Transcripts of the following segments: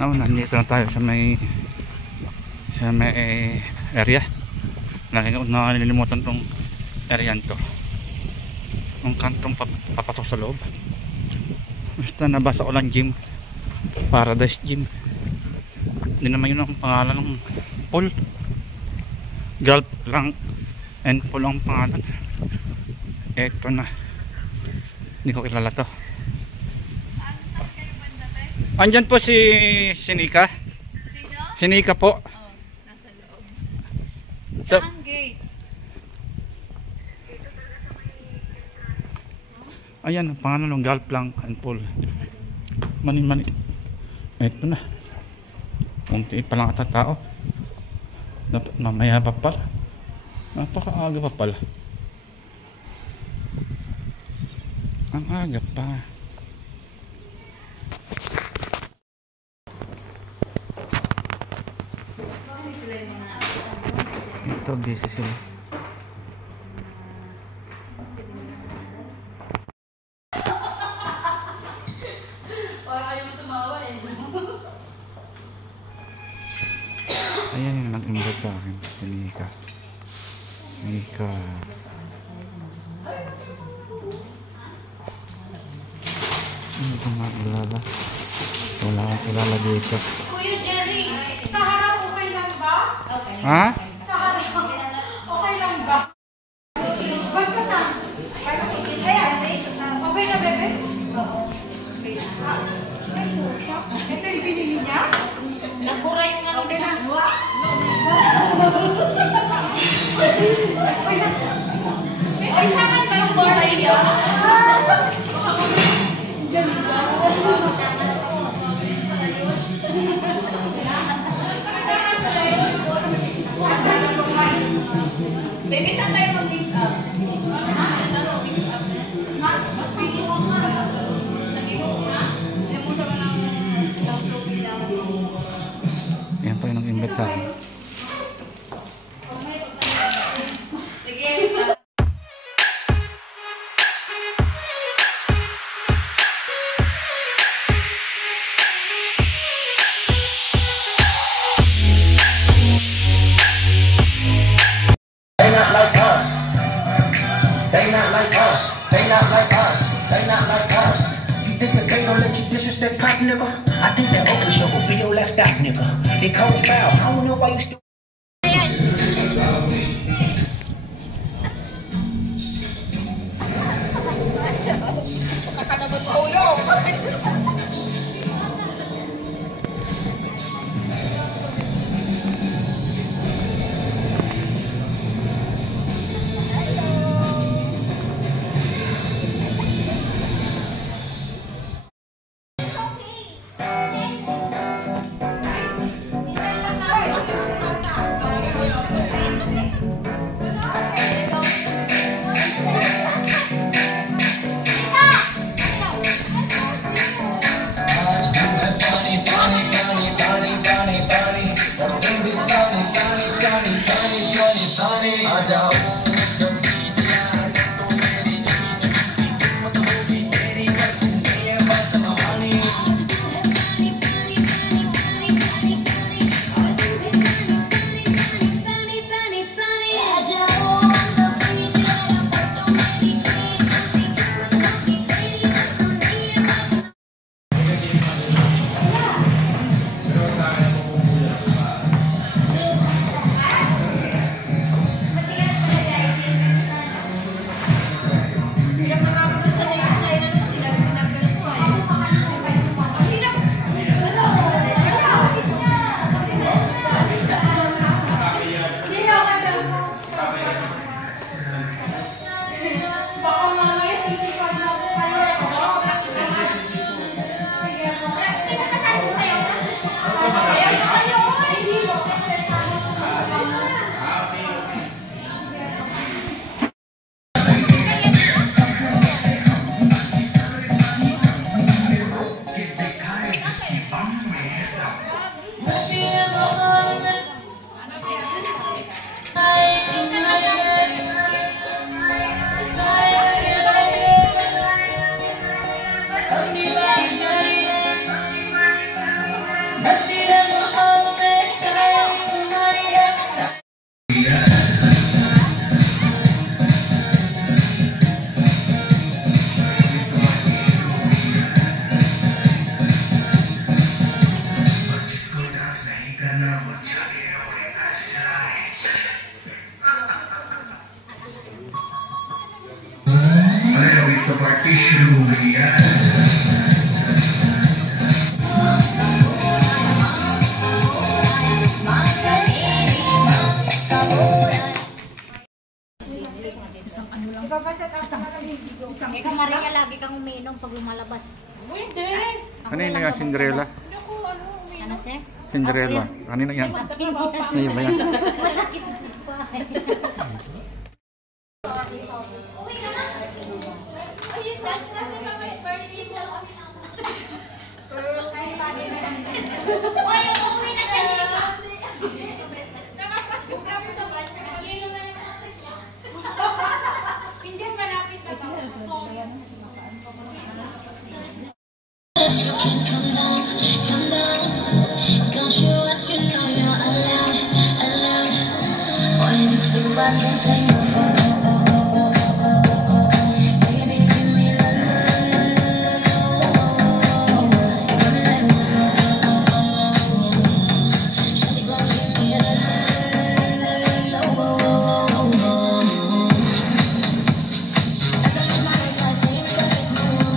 No, nandito na tayo sa may area. Lagi na nalilimutan tong area to. Ang kantong papasok sa loob. Basta nabasa ko lang gym. Paradise Gym. Hindi naman yun ang pangalan ng pool. Gulf lang and pool ang pangalan. Eto na. Hindi ko kilala to. Andyan po si Nika. Sino? Si Nika po. Oh, nasa loob. So, Saan gate? ayan ang pangalan ng Gulf lang and pool. Mani. Eto na. Kunti pa lang ata tao. Dapat mamaya pa pala. Napakaaga pa pala. Ang aga pa. Ito busy sila. Ayan yung nag-invite sa akin. Si Nika. Nika. Ano ito nga kilala? Wala akong kilala dito. Kuya Jerry, sa harap okay lang ba? Okay. Ha? Sa harap okay lang ba? Basta na. Okay na, bebe? Oo. Ito yung binili niya? Nagura yung ano na. Ay, saan ba yung baray niya? Baby, saan tayo mag-mix up? Mag-mix up. Mag-mix up. Nag-iwag na? Yan po yung nag-invite sa akin. Sige. They not like us. They not like us. They not like us. They not like us. You think that they gon' let you disrespect pop, nigga? I think that Oprah show will be your last stop, nigga. They cold foul. I don't know why you still. umiinom pag lumalabas. Hindi. Ako Kanino lang yan? Cinderella? Hindi ako, umiinom. Ano, sir? Cinderella. Kanino yan? Ngayon ba yan? Masakit sa bahay. Okay ka na? Ayun, that's natin kami. Very simple. Ay, umuwi na siya dito. Hindi, malapit na ba? You can come down, come down. Don't you ask, you know you're allowed, allowed. When you feel back and say no, baby, give me la la la la la la la. Give me like Shawty gon' give me a la la la la la la. As I lose my voice, I say me like it's more.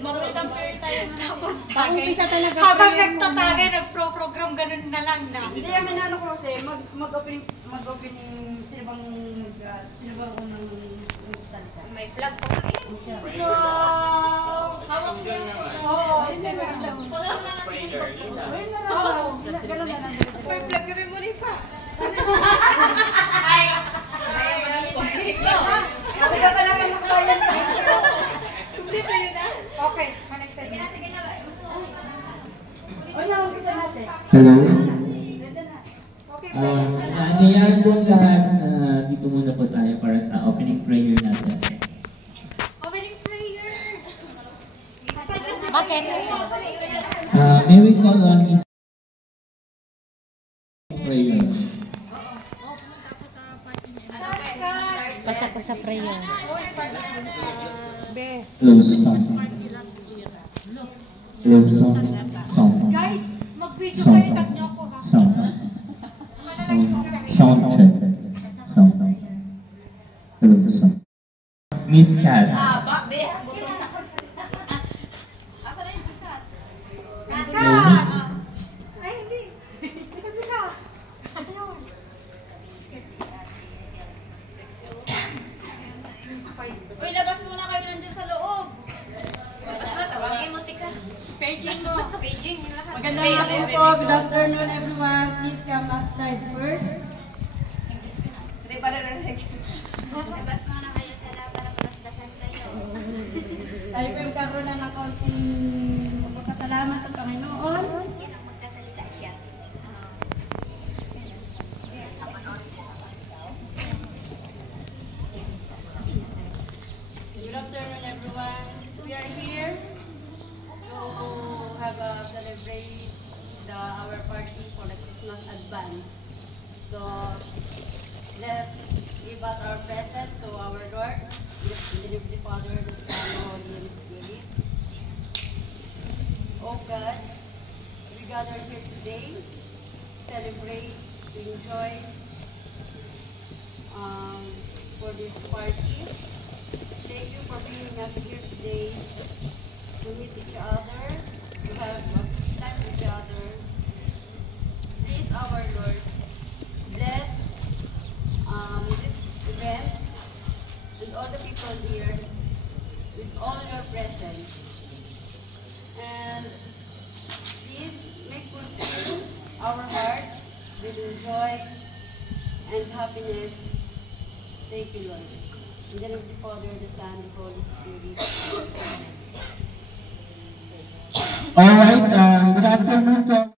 Mag-welcome prayer tayo muna. Umpisa talaga. Habang nagtatagay, nagpro-program, ganun na lang na. Hindi namin ano ko kasi mag-opening sino bang unang salita? May vlog po kami. Hawak niya. Oo, isa na. So, lang na natin yung pag-vlog. Ayun na lang. Ganun na lang. May vlog ceremony pa. Ay! Sabi ka pa naman ng bayan. Dito yun na. Okay, connected. Sige na, sige na. O yan, umpisa natin. Hello. Okay, Nangyayari po lahat na dito muna po tayo para sa opening prayer natin. Opening prayer! Bakit? May we call on his prayer. Basta ko sa prayer. Love song. Love song. Song. Guys, mag-video Song. kayo, tag niyo ako ha. Song. Sound check. Song. Love song. Miss Cat. Haba, be. Gutom na. Asa na yung sikat? Ay, hindi. Isa sila. Ayun. Uy, labas muna kayo nandun sa loob. Labas na, tawagin mo, tika. Paging mo. Paging, yung lahat. Magandang hapon po. Good afternoon everyone. Please come outside first. Hindi pa rin. Labas muna kayo sa loob para palasdasan kayo. Tayo po yung karoon na ng kaunting pagpapasalamat sa Panginoon. Yan ang magsasalita siya. Good afternoon everyone. We are here to have a celebrate our party for the Christmas advance. So let's give us our present to our Lord. Let's believe the Father, the Son, the Holy Spirit. Oh God, we gather here today, celebrate, to enjoy for this party. Thank you for bringing us here today to meet each other, to have time with each other. Please, our Lord, bless this event with all the people here, with all your presence. our hearts with joy and happiness. Thank you, Lord. In the name of the Father, the Son, the Holy Spirit. Alright, good afternoon to